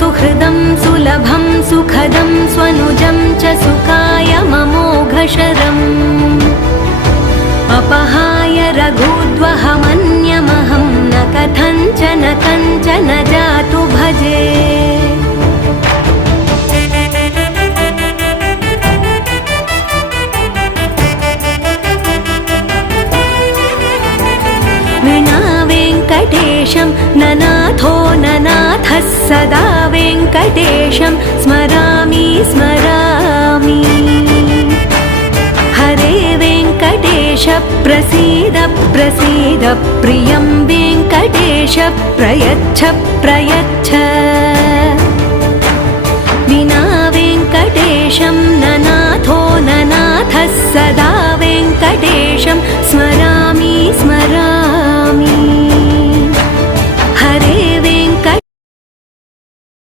सुहृदं सुलभं सुखदं स्वनुजं च सुखाय ममोघशरम् अपहाय रघुद्वहमन्यमहं न कथञ्चन कञ्चन जातु भजे। विना वेङ्कटेशं ननाथो ननाथः सदा वेङ्कटेशं स्मरामि स्मरामि। हरे वेङ्कटेश प्रसीद प्रसीद प्रियं वेङ्कटेश प्रयच्छ प्रयच्छ।